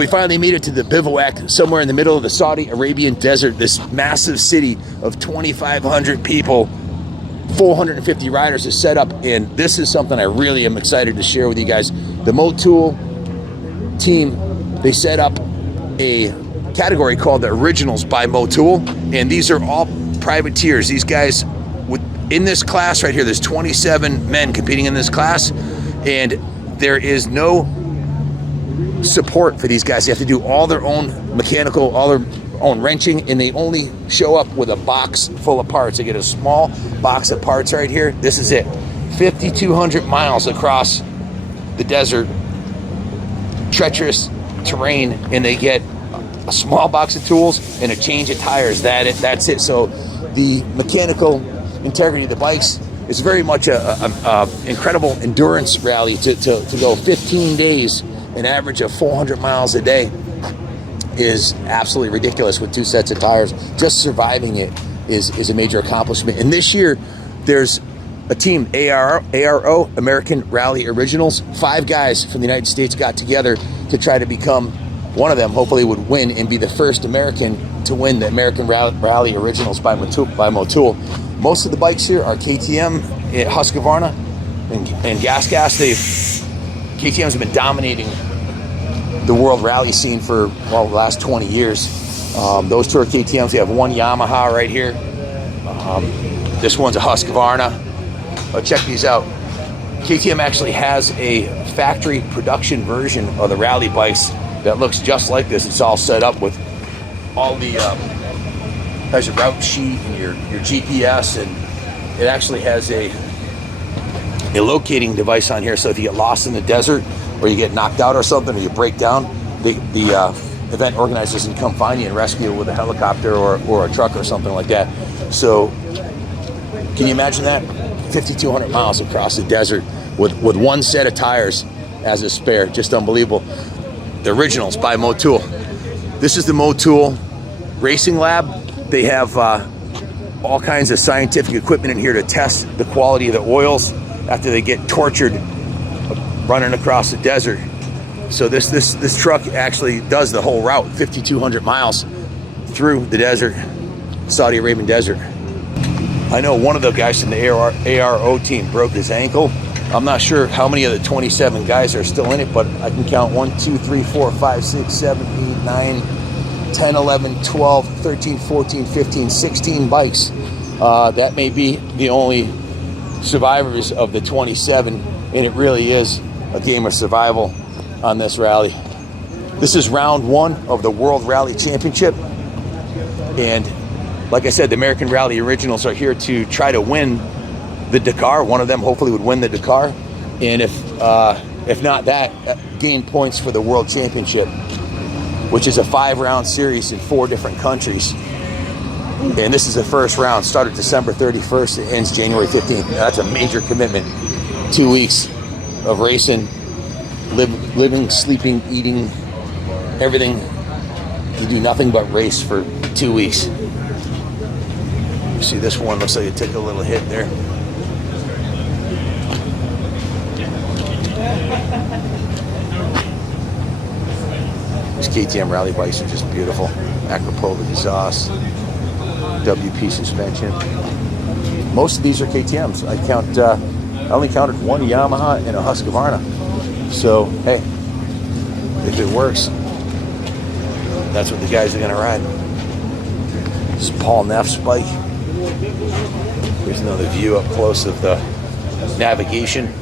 We finally made it to the bivouac somewhere in the middle of the Saudi Arabian desert, this massive city of 2,500 people. 450 riders is set up, and this is something I really am excited to share with you guys. The Motul team, they set up a category called the Originals by Motul, and these are all privateers. These guys, in this class right here, there's 27 men competing in this class, and there is no support for these guys. They have to do all their own mechanical, all their own wrenching, and they only show up with a box full of parts. They get a small box of parts right here. This is it. 5,200 miles across the desert, treacherous terrain, and they get a small box of tools and a change of tires. That's it. So the mechanical integrity of the bikes is very much a incredible endurance rally to go 15 days, an average of 400 miles a day is absolutely ridiculous with 2 sets of tires. Just surviving it is a major accomplishment. And this year, there's a team, ARO, American Rally Originals. 5 guys from the United States got together to try to become, one of them hopefully would win and be the first American to win the American Rally Originals by Motul. Most of the bikes here are KTM, Husqvarna, and Gas. KTM's have been dominating the world rally scene for, well, the last 20 years. Those 2 are KTMs. We have one Yamaha right here. This one's a Husqvarna. Check these out. KTM actually has a factory production version of the rally bikes that looks just like this. It's all set up with all the has your route sheet and your GPS, and it actually has a locating device on here. So if you get lost in the desert, or you get knocked out or something, or you break down, the event organizers can come find you and rescue you with a helicopter or a truck or something like that. So can you imagine that? 5,200 miles across the desert with 1 set of tires as a spare. Just unbelievable. The Originals by Motul. This is the Motul Racing Lab. They have all kinds of scientific equipment in here to test the quality of the oils after they get tortured running across the desert. So this truck actually does the whole route, 5,200 miles through the desert, Saudi Arabian desert. I know one of the guys from the ARO team broke his ankle. I'm not sure how many of the 27 guys are still in it, but I can count 1, 2, 3, 4, 5, 6, 7, 8, 9, 10, 11, 12, 13, 14, 15, 16 bikes. That may be the only survivors of the 27, and it really is a game of survival on this rally. This is round 1 of the World Rally Championship, and like I said, the American Rally Originals are here to try to win the Dakar. One of them hopefully would win the Dakar, and if not that, gain points for the World Championship, which is a 5-round series in 4 different countries. And this is the first round, started December 31st, it ends January 15th. That's a major commitment. 2 weeks of racing, living, sleeping, eating, everything. You do nothing but race for 2 weeks. You see this one looks like it took a little hit there. These KTM rally bikes are just beautiful. Acropola exhaust, WP suspension. Most of these are KTMs. I only counted 1 Yamaha and a Husqvarna. So, hey, if it works, that's what the guys are going to ride. This is Paul Neff's bike. Here's another view up close of the navigation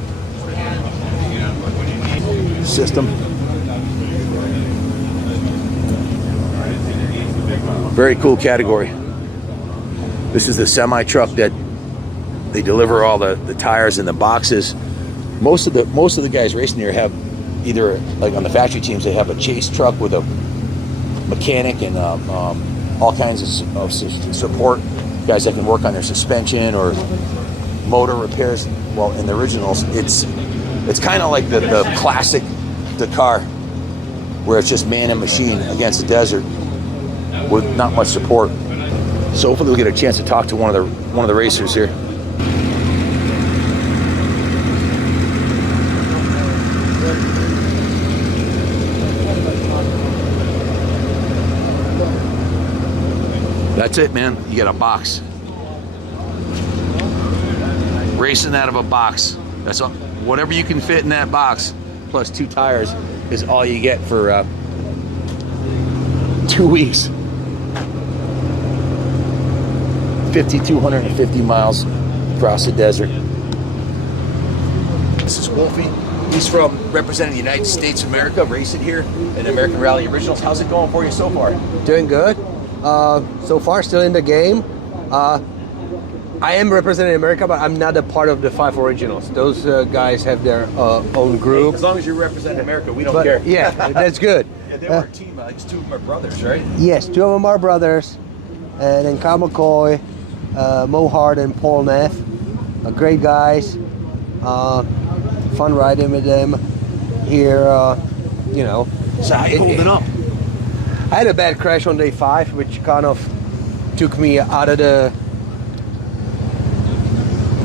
system. Very cool category. This is the semi-truck that they deliver all the tires and the boxes. Most of the guys racing here have either, like on the factory teams, they have a chase truck with a mechanic and all kinds of support, guys that can work on their suspension or motor repairs. Well, in the Originals, it's kind of like the classic Dakar, where it's just man and machine against the desert with not much support. So hopefully we'll get a chance to talk to one of the racers here. That's it, man. You get a box. Racing out of a box. That's all. Whatever you can fit in that box, plus 2 tires, is all you get for 2 weeks. 5,250 miles across the desert. This is Wolfie. He's from representing the United States of America, racing here in American Rally Originals. How's it going for you so far? Doing good. So far, still in the game. I am representing America, but I'm not a part of the 5 Originals. Those guys have their own group. As long as you represent America, we don't care. Yeah, that's good. Yeah, they were a team. I guess 2 of them are brothers, right? Yes, 2 of them are brothers. And then Kyle McCoy, Mo Hart, and Paul Neff. Great guys. Fun riding with them here, you know. So how you holding up? I had a bad crash on day 5, which kind of took me out of the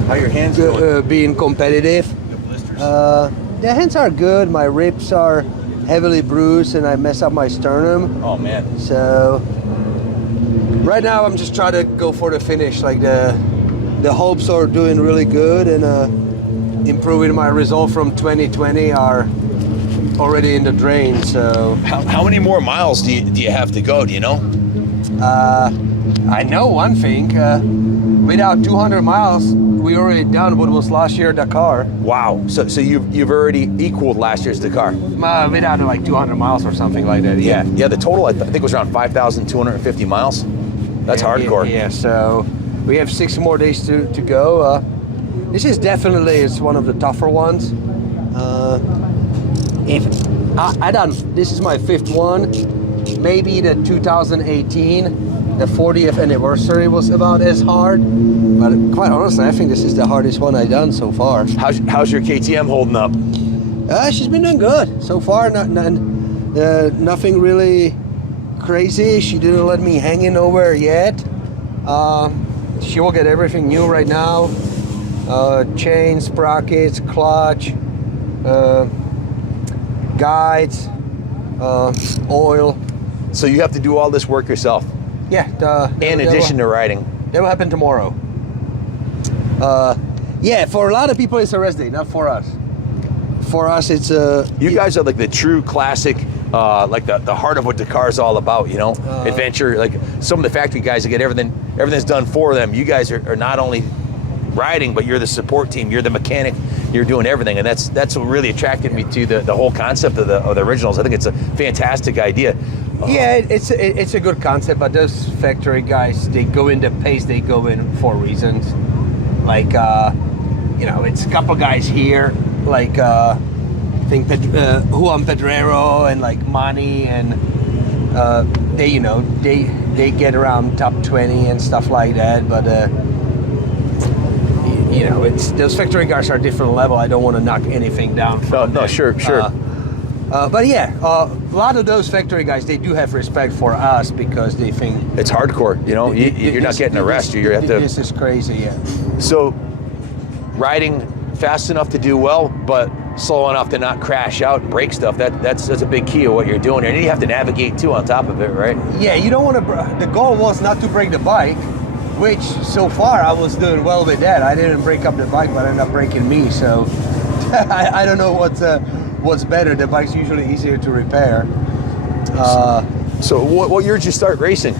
How your hands going? Being competitive. The blisters? The hands are good. My ribs are heavily bruised, and I messed up my sternum. Oh man. So right now, I'm just trying to go for the finish. Like the hopes are doing really good, and improving my result from 2020 are already in the drain. So How many more miles do you have to go? Do you know? I know one thing. Without 200 miles, we already done what was last year Dakar. Wow. So you've already equaled last year's Dakar. Without like 200 miles or something like that. Yeah. Yeah. The total I think was around 5,250 miles. That's hardcore. Yeah. So we have 6 more days to go. This is definitely one of the tougher ones. If I done, this is my 5th one. Maybe the 2018, the 40th anniversary was about as hard. But quite honestly, I think this is the hardest one I've done so far. How's your KTM holding up? She's been doing good so far. Nothing really crazy. She didn't let me hang in nowhere yet. She will get everything new right now. Chains, sprockets, clutch, guides, oil. So you have to do all this work yourself? Yeah. In addition to riding? That will happen tomorrow. Yeah, for a lot of people it's a rest day, not for us. For us it's You guys are like the true classic, like the heart of what Dakar is all about, you know? Adventure, like some of the factory guys that get everything's done for them. You guys are not only riding, but you're the support team, you're the mechanic, you're doing everything, and that's what really attracted me to the whole concept of the Originals. I think it's a fantastic idea. Yeah, it's a good concept, but those factory guys, they go in the pace they go in for reasons. Like, you know, it's a couple guys here, like I think Juan Pedrero and like Mani, and they, you know, they get around top 20 and stuff like that, but you know, it's those factory guys are a different level. I don't want to knock anything down from them. Sure. But yeah, a lot of those factory guys, they do have respect for us because they think it's hardcore. You know, you're not getting a rest. You have to. This is crazy. Yeah. So, riding fast enough to do well, but slow enough to not crash out and break stuff. That's a big key of what you're doing. And you have to navigate too on top of it, right? Yeah, you don't want to. The goal was not to break the bike, which so far I was doing well with that. I didn't break up the bike, but I ended up breaking me. So I don't know what's better. The bike's usually easier to repair. So what year did you start racing?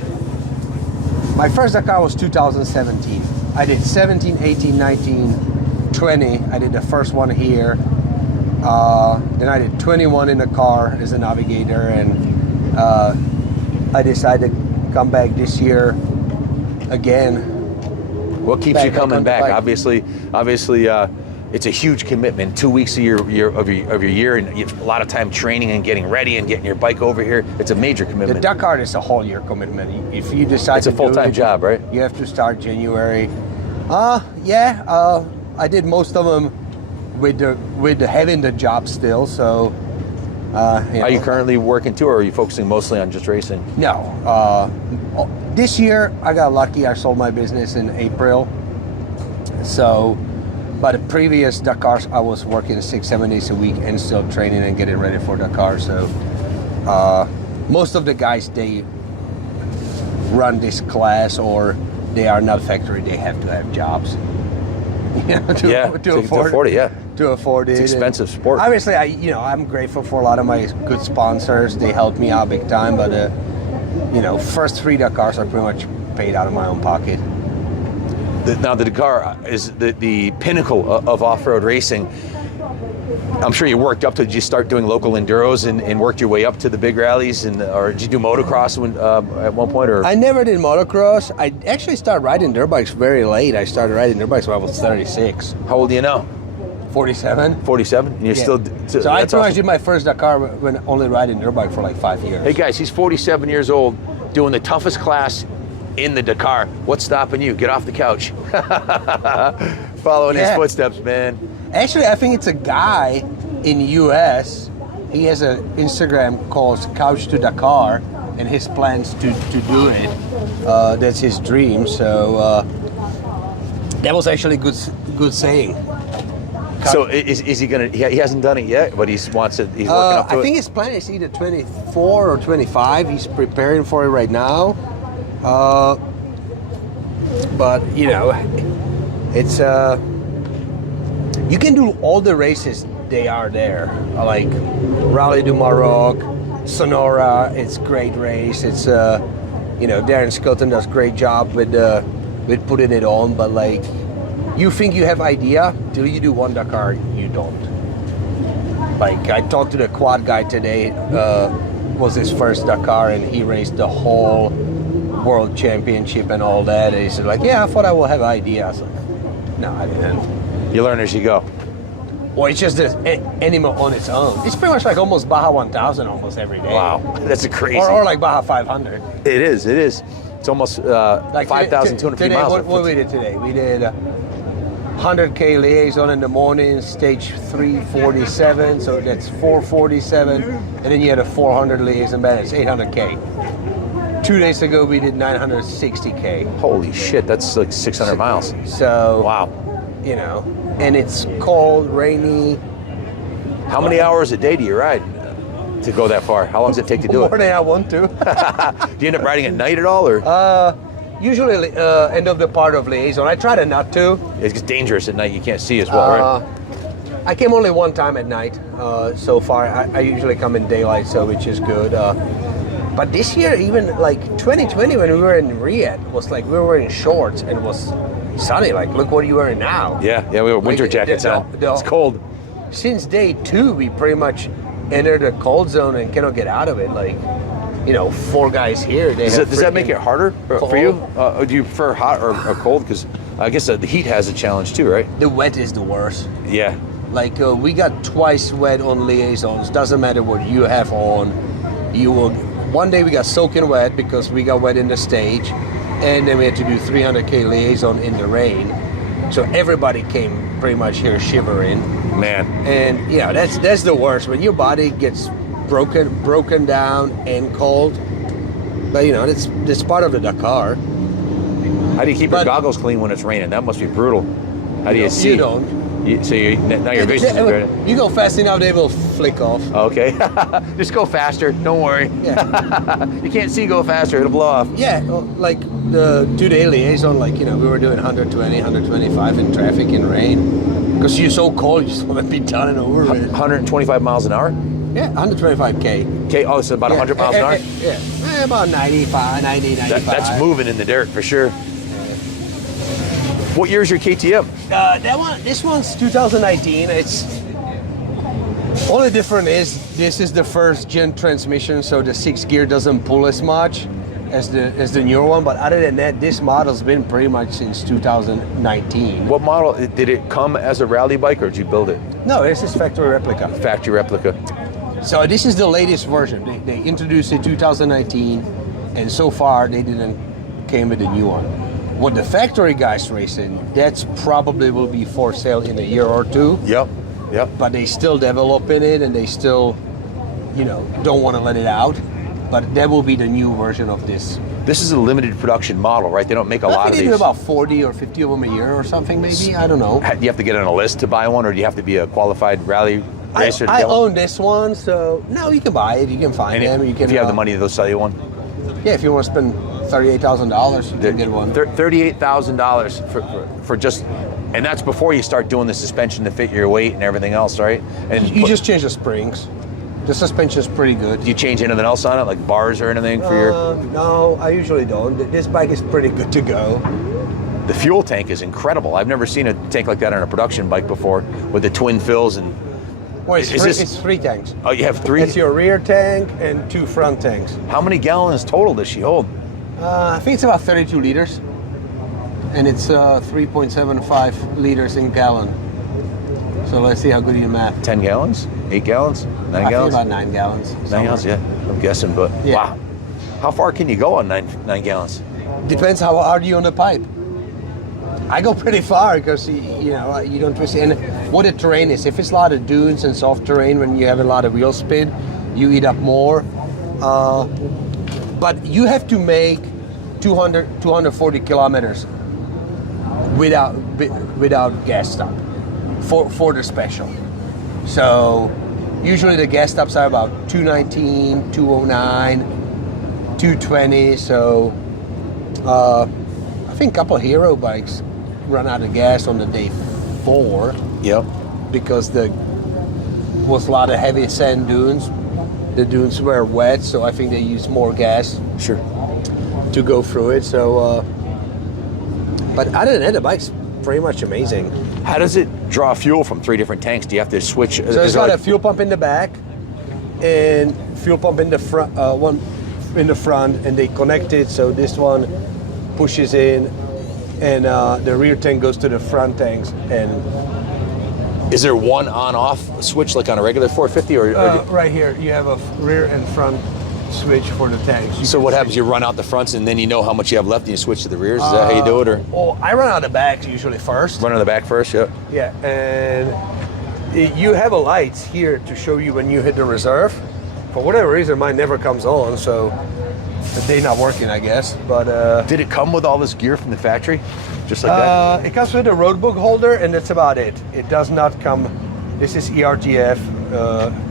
My first Dakar was 2017. I did 17, 18, 19, 20. I did the first one here. Then I did 21 in the car as a navigator, and I decided to come back this year again. What keeps you coming back? Obviously, it's a huge commitment. 2 weeks of your year, and you have a lot of time training and getting ready and getting your bike over here. It's a major commitment. The Dakar is a whole year commitment. If you decide it's a full-time job, right? You have to start January. I did most of them with having the job still. So, are you currently working too, or are you focusing mostly on just racing? No. This year I got lucky. I sold my business in April. So, but the previous Dakars I was working 6-7 days a week and still training and getting ready for Dakar. So, most of the guys they run this class, or they are not factory. They have to have jobs. You know, to afford it. Yeah, to afford it. It's expensive sport. Obviously, I'm grateful for a lot of my good sponsors. They helped me out big time. But first 3 Dakars are pretty much paid out of my own pocket. Now the Dakar is the pinnacle of off-road racing. I'm sure you worked up to. Did you start doing local enduros and worked your way up to the big rallies, or did you do motocross at one point? Or I never did motocross. I actually started riding dirt bikes very late. I started riding dirt bikes when I was 36. How old are you now? 47. 47, and you're still. So I pretty much did my first Dakar when only riding dirt bike for like 5 years. Hey guys, he's 47 years old, doing the toughest class in the Dakar. What's stopping you? Get off the couch. Following his footsteps, man. Actually, I think it's a guy in the US. He has an Instagram called Couch to Dakar, and his plans to do it. That's his dream. So that was actually good saying. So is he gonna? He hasn't done it yet, but he wants it. He's working up to it. I think his plan is either 24 or 25. He's preparing for it right now. But it's you can do all the races. They are there, like Rally du Maroc, Sonora. It's great race. It's Darren Skelton does great job with putting it on. But like, you think you have idea till you do one Dakar, you don't. Like, I talked to the quad guy today. Was his first Dakar, and he raced the whole world championship and all that. And he said, like, yeah, I thought I will have idea. I was like, no, I didn't. You learn as you go. Well, it's just an animal on its own. It's pretty much like almost Baja 1000 almost every day. Wow, that's crazy. Or like Baja 500. It is. It's almost like 5,250 miles. What we did today? We did 100K liaison in the morning, stage 347, so that's 447, and then you had a 400 liaison band, it's 800K. 2 days ago, we did 960K. Holy shit, that's like 600 miles. So, wow. And it's cold, rainy. How many hours a day do you ride to go that far? How long does it take to do it? More than I want to. Do you end up riding at night at all, or? Usually end of the part of liaison. I try to not to. It's dangerous at night. You can't see as well, right? I came only one time at night so far. I usually come in daylight, so which is good. But this year, even like 2020, when we were in Riyadh, was like we were wearing shorts and it was sunny. Like, look what you're wearing now. Yeah, we were winter jackets on. It's cold. Since day 2, we pretty much entered a cold zone and cannot get out of it. Like, 4 guys here. Does that make it harder for you? Do you prefer hot or cold? Because I guess the heat has a challenge too, right? The wet is the worst. Yeah. Like, we got twice wet on liaisons. Doesn't matter what you have on. One day we got soaking wet because we got wet in the stage, and then we had to do 300K liaison in the rain. So everybody came pretty much here shivering. Man. And that's the worst, when your body gets broken down and cold. But that's part of the Dakar. How do you keep your goggles clean when it's raining? That must be brutal. How do you see? You don't. So now your vision is better. You go fast enough, they will flick off. Okay. Just go faster. Don't worry. Yeah. You can't see, go faster. It'll blow off. Yeah, like the 2-day liaison, like, we were doing 120, 125 in traffic in rain. Because you're so cold, you just want to be done and over with. 125 miles an hour? Yeah, 125K. Okay, so about 100 miles an hour? Yeah, about 95, 90, 95. That's moving in the dirt for sure. What year is your KTM? This one's 2019. It's only different is this is the first gen transmission, so the 6 gear doesn't pull as much as the newer one. But other than that, this model's been pretty much since 2019. What model did it come as a rally bike, or did you build it? No, this is factory replica. Factory replica. So this is the latest version. They introduced it 2019, and so far they didn't came with a new one. What the factory guys racing, that's probably will be for sale in a year or 2. Yep. But they still developing it, and they still, don't want to let it out. But that will be the new version of this. This is a limited production model, right? They don't make a lot of these. They do about 40 or 50 of them a year or something, maybe. I don't know. Do you have to get on a list to buy one, or do you have to be a qualified rally racer? I own this one, so no, you can buy it. You can find them. If you have the money, they'll sell you one. Yeah, if you want to spend $38,000, you can get one. $38,000 for just, and that's before you start doing the suspension to fit your weight and everything else, right? And you just change the springs. The suspension is pretty good. Do you change anything else on it, like bars or anything for your? No, I usually don't. This bike is pretty good to go. The fuel tank is incredible. I've never seen a tank like that on a production bike before, with the twin fills and. Well, it's 3 tanks. Oh, you have 3? It's your rear tank and 2 front tanks. How many gallons total does she hold? I think it's about 32 liters. And it's 3.75 liters in gallon. So let's see how good you math. 10 gallons? 8 gallons? 9 I gallons? think about 9 gallons. 9 gallons, yeah. I'm guessing, but yeah. Wow. How far can you go on 9 gallons? Depends how hard you on the pipe. I go pretty far because you don't twist it. And what the terrain is, if it's a lot of dunes and soft terrain, when you have a lot of wheel spin, you eat up more. But you have to make 240 kilometers without gas stop for the special. So usually the gas stops are about 219, 209, 220. So I think a couple of hero bikes run out of gas on the day 4. Yep. Because there was a lot of heavy sand dunes. The dunes were wet, so I think they used more gas. Sure. To go through it. So, but other than that, the bike's pretty much amazing. How does it draw fuel from 3 different tanks? Do you have to switch? So it's got a fuel pump in the back and fuel pump in the front, one in the front, and they connect it. So this one pushes in, and the rear tank goes to the front tanks. And is there one on-off switch like on a regular 450, or right here you have a rear and front switch for the tanks. So what happens? You run out the fronts, and then you know how much you have left, and you switch to the rears. Is that how you do it, or? Well, I run out the backs usually first. Run on the back first, yeah. Yeah, and you have a light here to show you when you hit the reserve. For whatever reason, mine never comes on, so the day not working, I guess. But did it come with all this gear from the factory, just like that? It comes with a road book holder, and that's about it. It does not come. This is ERTF.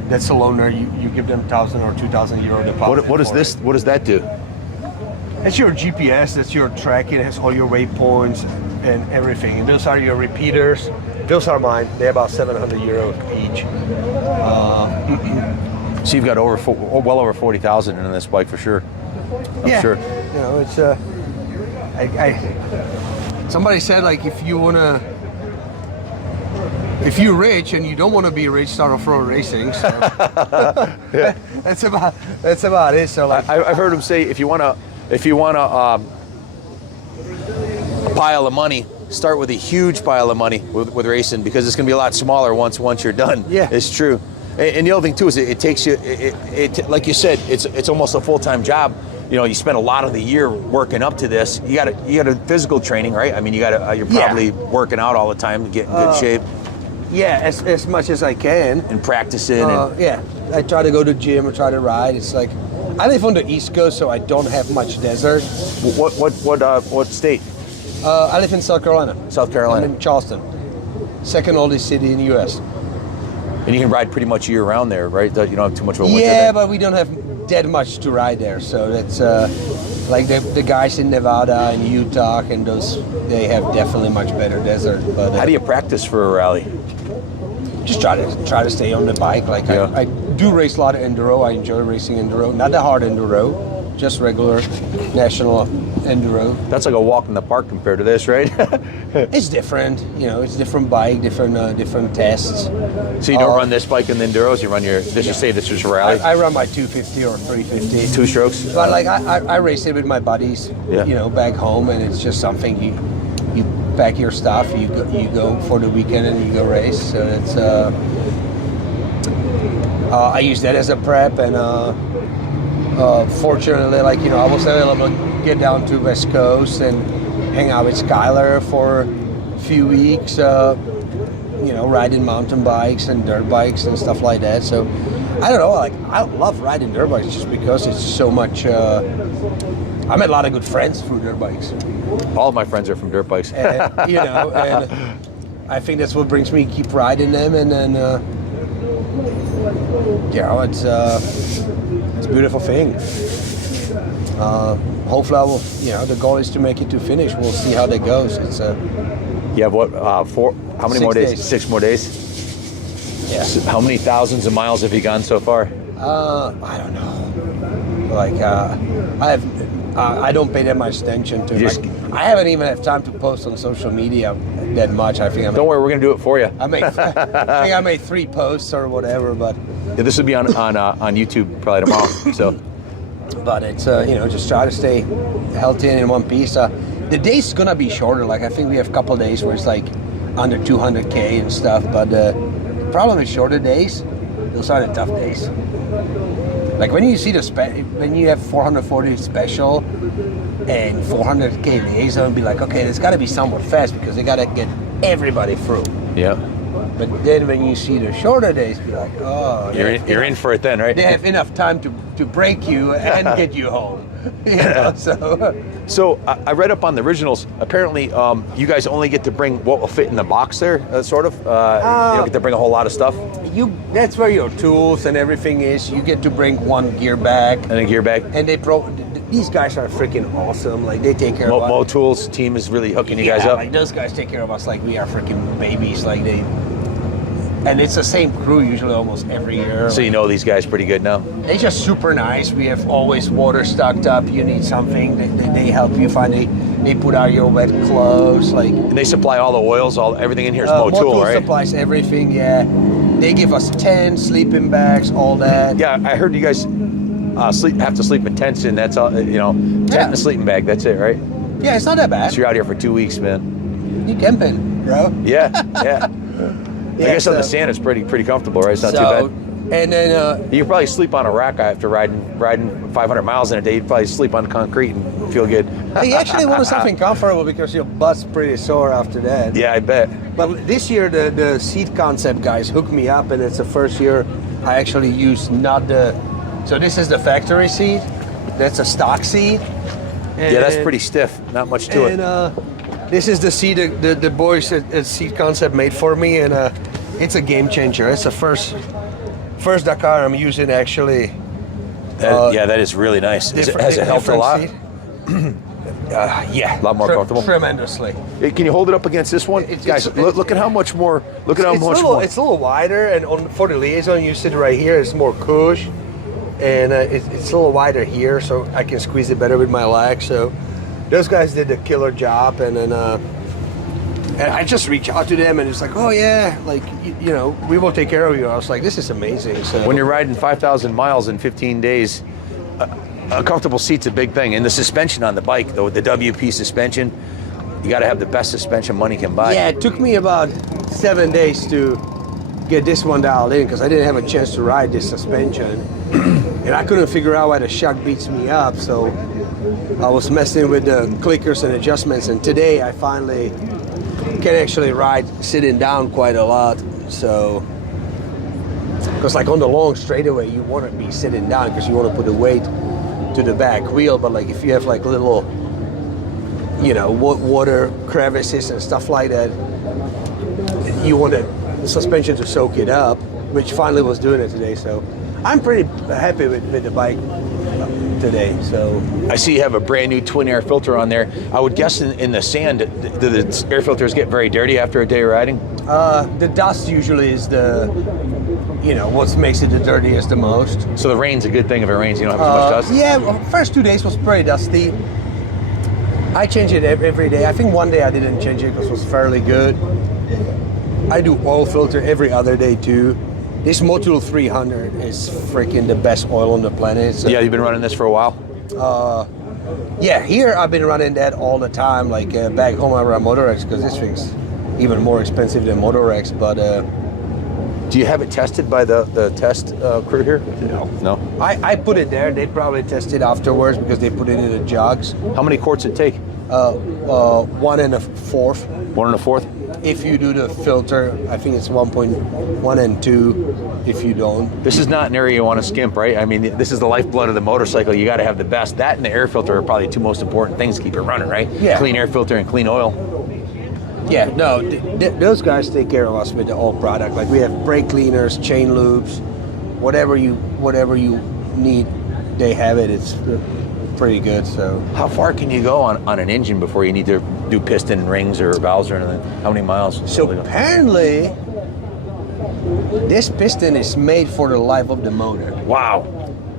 That's a loaner. You give them 1,000 or 2,000 euro deposit. What is this? What does that do? It's your GPS. That's your tracking. It has all your waypoints and everything. And those are your repeaters. Those are mine. They're about 700 euro each. So you've got well over 40,000 in this bike for sure. I'm sure. You know, it's somebody said, like, if you're rich and you don't want to be rich, start off-road racing. So. Yeah. that's about it. So like, I've heard him say, if you want to pile of money, start with a huge pile of money with racing, because it's going to be a lot smaller once you're done. Yeah, it's true. And the other thing too is it takes you. It like you said, it's almost a full-time job. You know, you spend a lot of the year working up to this. You got a physical training, right? I mean, you're probably working out all the time to get in good shape. Yeah, as much as I can. And practicing. Yeah, I try to go to the gym or try to ride. It's like, I live on the East Coast, so I don't have much desert. What state? I live in South Carolina. South Carolina. I'm in Charleston, second oldest city in the U.S. And you can ride pretty much year round there, right? You don't have too much of a winter Yeah, there. but we don't have that much to ride there. So that's like the guys in Nevada and Utah and those, they have definitely much better desert. But how do you practice for a rally? Just try to stay on the bike. Like I do race a lot of enduro. I enjoy racing enduro, not the hard enduro, just regular national enduro. That's like a walk in the park compared to this, right? It's different, you know. It's different bike, different tests. So you don't run this bike in the enduros. You run your. Let's just say this is a rally. I run my 250 or 350. 2 strokes. But like I race it with my buddies, you know, back home, and it's just something you pack your stuff, you go for the weekend and you go race. So it's I use that as a prep, and fortunately, like, you know, I was able to get down to West Coast and hang out with Skylar for a few weeks, you know, riding mountain bikes and dirt bikes and stuff like that. So I don't know, like, I love riding dirt bikes just because it's so much. I met a lot of good friends through dirt bikes. All of my friends are from dirt bikes. And, you know, and I think that's what brings me to keep riding them. And then, you know, it's a beautiful thing. hopefully I will, the goal is to make it to finish. We'll see how that goes. It's You have what, how many more days? 6 days. 6 more days? Yeah. So how many thousands of miles have you gone so far? I don't know. Like, I don't pay that much attention to it. I haven't even had time to post on social media that much. Don't worry, we're going to do it for you. I think I made 3 posts or whatever, but Yeah, this will be on YouTube probably tomorrow. So, but it's just try to stay healthy and in one piece. The day's gonna be shorter. Like I think we have a couple of days where it's like under 200K and stuff. But the problem with shorter days, those are the tough days. Like when you see when you have 440 special and 400K days, I'll be like, okay, there's got to be somewhat fast because they got to get everybody through. yeah. But then when you see the shorter days, be like, oh, You're in for it then, right? they have enough time to break you and get you home. So I read up on the originals. Apparently, you guys only get to bring what will fit in the box there, sort of. You don't get to bring a whole lot of stuff. That's where your tools and everything is. You get to bring one gear bag. And a gear bag. And these guys are freaking awesome. Like they take care of us. Motul's team is really hooking you guys up. Like those guys take care of us like we are freaking babies. Like and it's the same crew usually almost every year. So you know these guys pretty good now. They're just super nice. We have always water stocked up. You need something, they help you find it. They put out your wet clothes. And they supply all the oils, everything in here is Motul, right? Supplies everything, yeah. They give us tents, sleeping bags, all that. Yeah, I heard you guys have to sleep in tents, and that's all, tent and a sleeping bag, that's it, right? Yeah, it's not that bad. So you're out here for 2 weeks, man. You camping, bro. Yeah. I guess on the sand it's pretty comfortable, right? It's not too bad. And then you could probably sleep on a rack after riding 500 miles in a day. You'd probably sleep on concrete and feel good. You actually wanted something comfortable because your butt's pretty sore after that. Yeah, I bet. But this year the seat concept guys hooked me up, and it's the first year I actually used So this is the factory seat. That's a stock seat. Yeah, that's pretty stiff. Not much to it. This is the seat the boys at Seat Concept made for me, and it's a game changer. It's the first Dakar I'm using actually. That is really nice. Has it helped a lot? Yeah, a lot more comfortable. Tremendously. Can you hold it up against this one, guys? Look at how much more. Look at how much more. It's a little wider, and for the liaison, you sit right here. It's more cush, and it's a little wider here, so I can squeeze it better with my legs. So. Those guys did a killer job, and then and I just reached out to them, and it's like, oh yeah, like we will take care of you. I was like, this is amazing. So when you're riding 5,000 miles in 15 days, a comfortable seat's a big thing, and the suspension on the bike, though, the WP suspension, you got to have the best suspension money can buy. Yeah, it took me about 7 days to get this one dialed in because I didn't have a chance to ride this suspension, and I couldn't figure out why the shock beats me up. So I was messing with the clickers and adjustments, and today I finally can actually ride sitting down quite a lot. So, because like on the long straightaway, you want to be sitting down because you want to put the weight to the back wheel. But like if you have like little, water crevices and stuff like that, you want the suspension to soak it up, which finally was doing it today. So I'm pretty happy with the bike today. So I see you have a brand new twin air filter on there. I would guess in the sand, do the air filters get very dirty after a day of riding? The dust usually is what makes it the dirtiest the most. So the rain's a good thing if it rains, you don't have as much dust? Yeah, first 2 days was pretty dusty. I change it every day. I think one day I didn't change it because it was fairly good. I do oil filter every other day too. This Motul 300 is freaking the best oil on the planet. So, yeah, you've been running this for a while? Yeah, here I've been running that all the time. Like back home I run Motorex because this thing's even more expensive than Motorex. But do you have it tested by the test crew here? No. I put it there. They probably test it afterwards because they put it in the jugs. How many quarts it take? 1 1/4. 1 1/4? If you do the filter, I think it's 1.1 and 2 if you don't. This is not an area you want to skimp, right? I mean, this is the lifeblood of the motorcycle. You got to have the best. That and the air filter are probably the 2 most important things to keep it running, right? Yeah. Clean air filter and clean oil. Yeah, no, those guys take care of us with the whole product. Like we have brake cleaners, chain loops, whatever you need, they have it. pretty good. So How far can you go on an engine before you need to do piston rings or valves or anything? How many miles? So apparently, this piston is made for the life of the motor. Wow,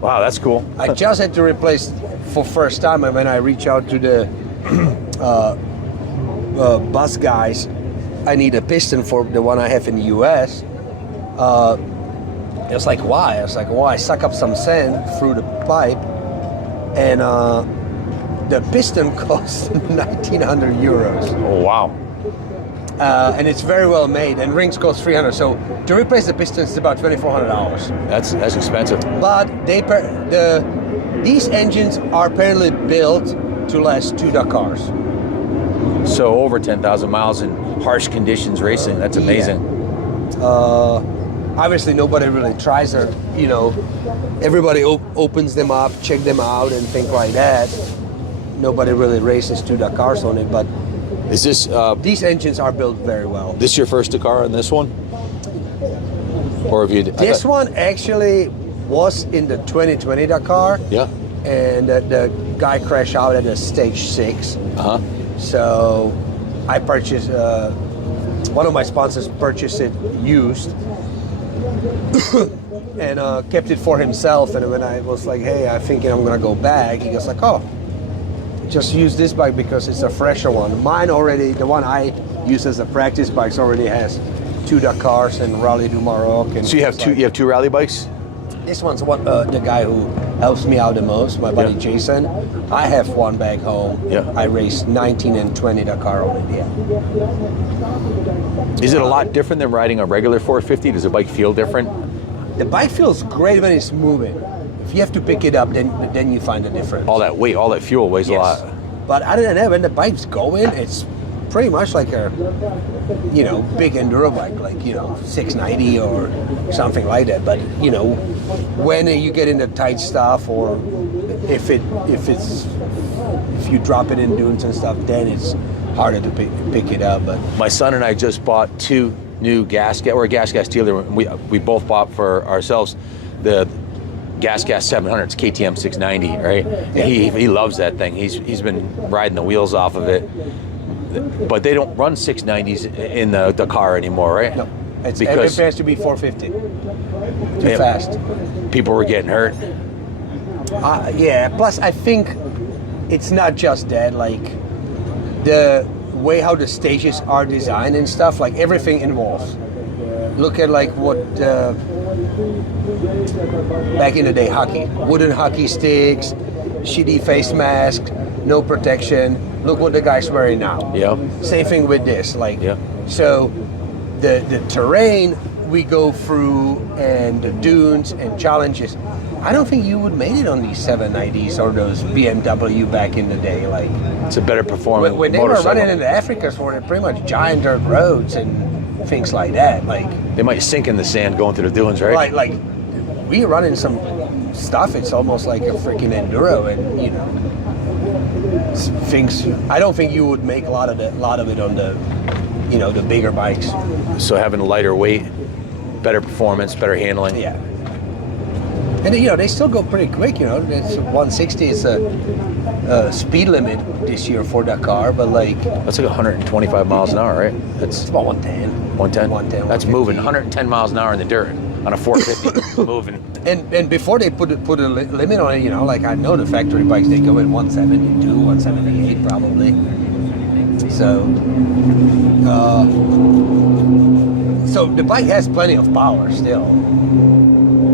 that's cool. I just had to replace for first time, and when I reach out to the bus guys, I need a piston for the one I have in the US. It was like, why? I was like, well, I suck up some sand through the pipe, and the piston costs 1,900 euros. Oh, wow. And it's very well made, and rings cost 300. So to replace the pistons, it's about $2,400. That's expensive. But these engines are apparently built to last 2 Dakars. So over 10,000 miles in harsh conditions racing. That's amazing. Obviously, nobody really tries it. You know, everybody opens them up, check them out, and think like that. Nobody really races 2 Dakars on it, but Is this these engines are built very well. this your first Dakar on this one? Or have you? This one actually was in the 2020 Dakar, Yeah. and the guy crashed out at a stage 6. Uh huh. So I purchased, one of my sponsors purchased it used and kept it for himself. And when I was like, hey, I'm thinking I'm going to go back, he goes like, oh, just use this bike because it's a fresher one. Mine already, the one I use as a practice bike already has 2 Dakars and Rally du Maroc. And So you have two. You have 2 rally bikes. This one's the guy who helps me out the most, my buddy Jason. I have one back home. Yeah. I raced 19 and 20 Dakar on it, yeah. Is it a lot different than riding a regular 450? Does the bike feel different? The bike feels great when it's moving. If you have to pick it up, then you find a difference. All that weight, all that fuel weighs a lot. But other than that, when the bike's going, it's pretty much like a, big enduro bike, like, 690 or something like that. But, when you get into tight stuff, or if you drop it in dunes and stuff, then it's harder to pick it up. But My son and I just bought 2 new we're a gas dealer. We both bought for ourselves the gas 700. It's KTM 690, right? Yeah. He loves that thing. He's been riding the wheels off of it. But they don't run 690s in the car anymore, right? no, it Because has to be 450. Too fast. people were getting hurt. Yeah, plus I think it's not just that, like the way how the stages are designed and stuff, like everything involves. Look at like what back in the day, hockey, wooden hockey sticks, shitty face mask, no protection. Look what the guy's wearing now. Yeah. Same thing with this, like, Yeah. so the terrain we go through and the dunes and challenges, I don't think you would made it on these 790s or those BMW back in the day. Like It's a better performing when they were motorcycle. running into Africa, for pretty much giant dirt roads and things like that. Like They might sink in the sand going through the dunes, right? like we run in some stuff. It's almost like a freaking enduro, and things. I don't think you would make a lot of it on the the bigger bikes. So having a lighter weight, better performance, better handling. Yeah. And they still go pretty quick. It's 160 is a speed limit this year for Dakar, but like That's like 125 miles an hour, right? it's That's about 110. 110. 110. That's 150. moving 110 miles an hour in the dirt on a 450. Moving. And before they put a limit on it, like I know the factory bikes, they go in 172, 178 probably. So so the bike has plenty of power still.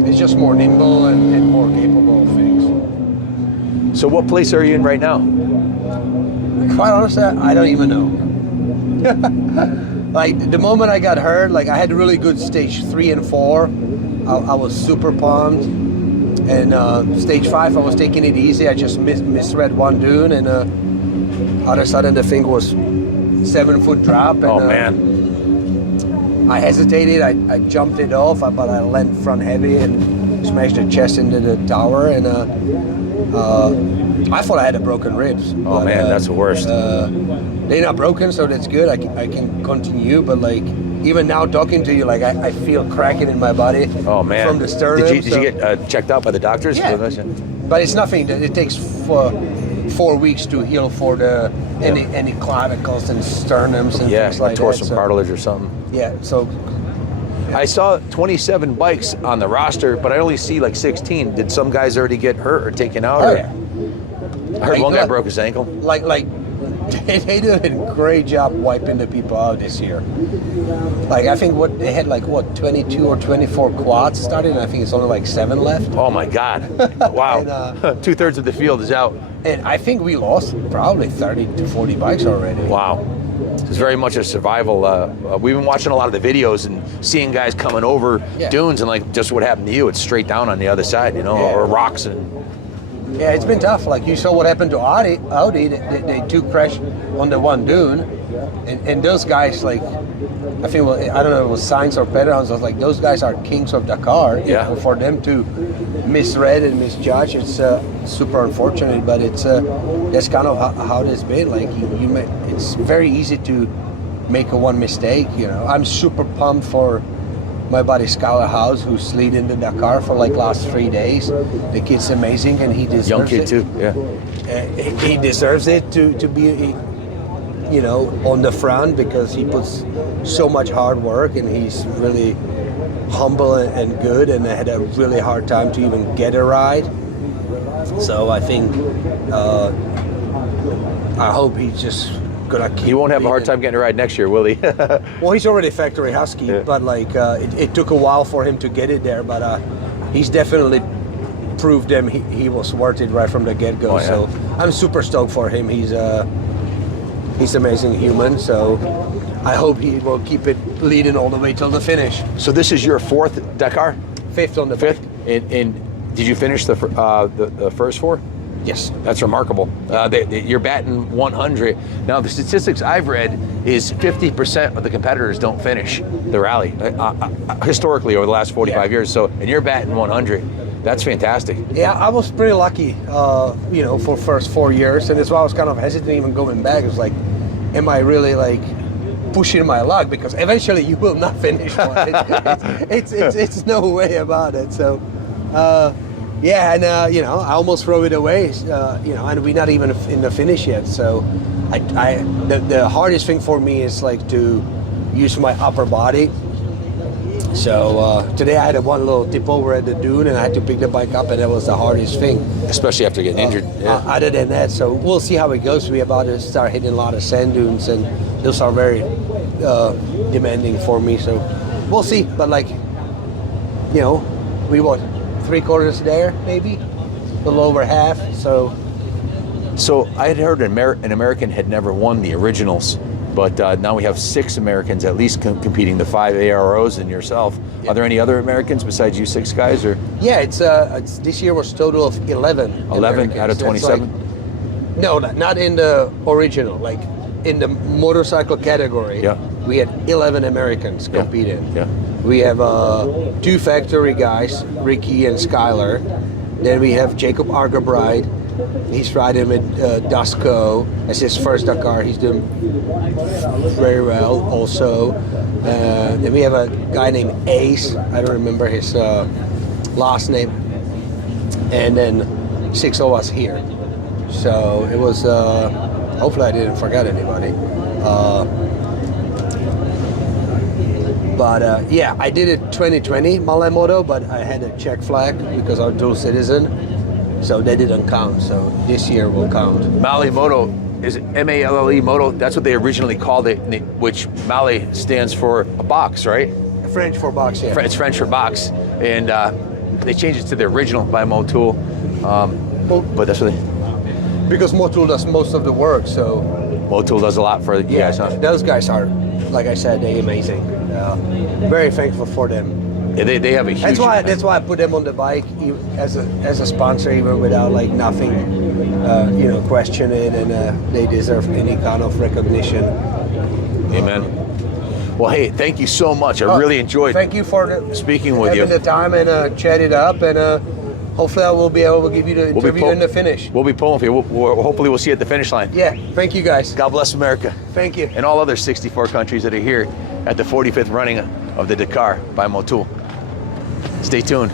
It's just more nimble and more capable of things. So what place are you in right now? Quite honestly, I don't even know. Like the moment I got hurt, like I had a really good stage 3 and 4. I was super pumped. And stage 5, I was taking it easy. I just misread one dune, and all of a sudden the thing was 7-foot drop. And, Oh man. I hesitated. I jumped it off, but I landed front heavy and smashed the chest into the tower. And I thought I had a broken ribs. Oh but, man, that's the worst. They're not broken, so that's good. I can continue. But like even now talking to you, like I feel cracking in my body. Oh man. From the sternum. Did you get checked out by the doctors? Yeah. but it's nothing that it takes 4 weeks to heal for the any clavicles and sternums and things like tore that. some So, cartilage or something. yeah, so I saw 27 bikes on the roster, but I only see like 16. Did some guys already get hurt or taken out? oh or? yeah, I heard one guy broke his ankle. like they did a great job wiping the people out this year. Like I think they had 22 or 24 quads started, and I think it's only like 7 left. Oh my God! Wow, And, 2/3 of the field is out. And I think we lost probably 30 to 40 bikes already. Wow. It's very much a survival. We've been watching a lot of the videos and seeing guys coming over dunes, and like just what happened to you, it's straight down on the other side, you know, or rocks. And yeah, it's been tough. Like you saw what happened to Audi. They two crashed on the one dune, and those guys, like, I think, I don't know if it was Sainz or Perez, I was like, those guys are kings of Dakar. Yeah. And for them to misread and misjudge, it's super unfortunate, but it's that's kind of how it's been. Like it's very easy to make one mistake. You know, I'm super pumped for my buddy Skylar House, who's leading the Dakar for like last 3 days. The kid's amazing, and he deserves young kid it. too. Yeah. He deserves it to be, you know, on the front, because he puts so much hard work, and he's really humble and good, and I had a really hard time to even get a ride. So I think I hope he's just gonna keep. He won't have a hard time getting a ride next year, will he? Well, he's already factory husky, but like it took a while for him to get it there. But he's definitely proved them he was worth it right from the get-go. Oh, yeah. So I'm super stoked for him. He's amazing human. So I hope he will keep it leading all the way till the finish. So this is your 4th Dakar? 5th on the Fifth? And did you finish the first 4? Yes. That's remarkable. You're batting 100. Now, the statistics I've read is 50% of the competitors don't finish the rally, historically over the last 45 years. So, and you're batting 100. That's fantastic. Yeah, I was pretty lucky, you know, for first 4 years, and that's why I was kind of hesitant even going back. It was like, am I really like pushing my luck? Because eventually you will not finish one. It's no way about it. So, yeah, and you know, I almost throw it away. You know, and we're not even in the finish yet. So, the hardest thing for me is like to use my upper body. So today I had one little tip over at the dune, and I had to pick the bike up, and that was the hardest thing. Especially after getting injured. Yeah. Other than that, so we'll see how it goes. We're about to start hitting a lot of sand dunes, and those are very demanding for me. So we'll see. But like, you know, we 3/4 there, maybe a little over half. So I had heard an American had never won the originals, but now we have 6 Americans at least competing, the 5 AROs and yourself. Are there any other Americans besides you 6 guys? Or yeah, it's this year was total of 11. 11 out of 27? Like, no, not in the original. Like in the motorcycle category, we had 11 Americans competing. Yeah. We have 2 factory guys, Ricky and Skylar. Then we have Jacob Argabride. He's riding with Dusko. It's his first Dakar. He's doing very well also. Then we have a guy named Ace. I don't remember his last name. And then 6 of us here. So it was, hopefully I didn't forget anybody. But yeah, I did it 2020 Malay Moto, but I had a Czech flag because I'm dual citizen. So they didn't count. So this year will count. Malay Moto, is it Malle Moto? That's what they originally called it, which Malay stands for a box, right? French for box, yeah. It's French for box. And they changed it to the original by Motul. But that's what they... Because Motul does most of the work, so... Motul does a lot for you guys, huh? Those guys are, like I said, they're amazing. Very thankful for them. Yeah, they have a huge... That's why I put them on the bike as a sponsor, even without like nothing, you know, question it, and they deserve any kind of recognition. Amen. Well, hey, thank you so much. I really enjoyed. Thank you for speaking with you. Having the time and chat it up, and hopefully I will be able to give you the interview in the finish. We'll be pulling for you. Hopefully we'll see you at the finish line. Yeah. Thank you, guys. God bless America. Thank you. And all other 64 countries that are here at the 45th running of the Dakar by Motul. Stay tuned.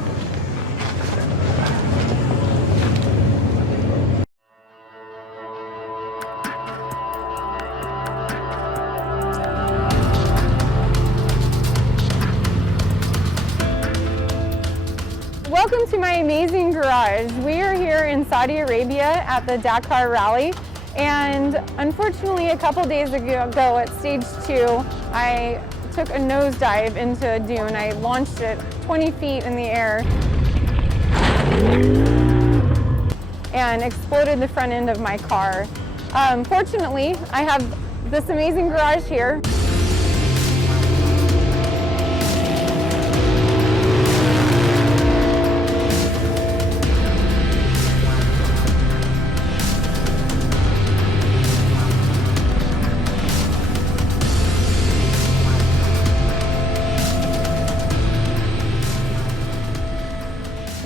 amazing garage. We are here in Saudi Arabia at the Dakar rally, and unfortunately a couple days ago at stage 2, I took a nosedive into a dune. I launched it 20 feet in the air and exploded the front end of my car. Fortunately, I have this amazing garage here.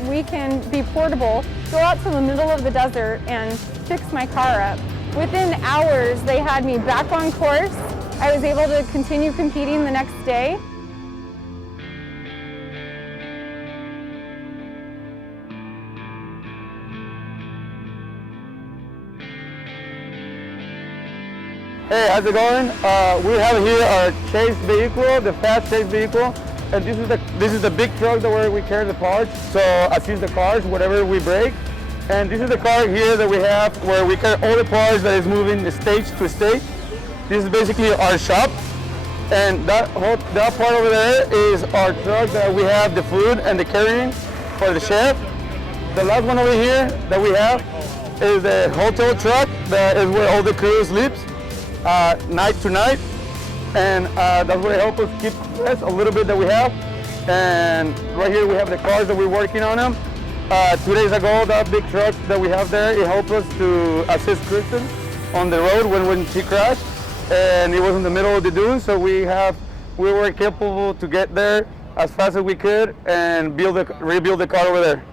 We can be portable, go out to the middle of the desert and fix my car up. Within hours, they had me back on course. I was able to continue competing the next day. Hey, how's it going? We have here our chase vehicle, the fast chase vehicle, and this is the big truck that where we carry the parts. So assist the cars, whatever we break. And this is the car here that we have where we carry all the parts that is moving stage to stage. This is basically our shop, and that part over there is our truck that we have the food and the carrying for the chef. The last one over here that we have is the hotel truck that is where all the crew sleeps night to night, and that's where it helps us keep rest a little bit that we have. And right here we have the cars that we're working on them. 2 days ago, that big truck that we have there, it helped us to assist Kristen on the road when she crashed, and it was in the middle of the dune, so we were capable to get there as fast as we could and rebuild the car over there.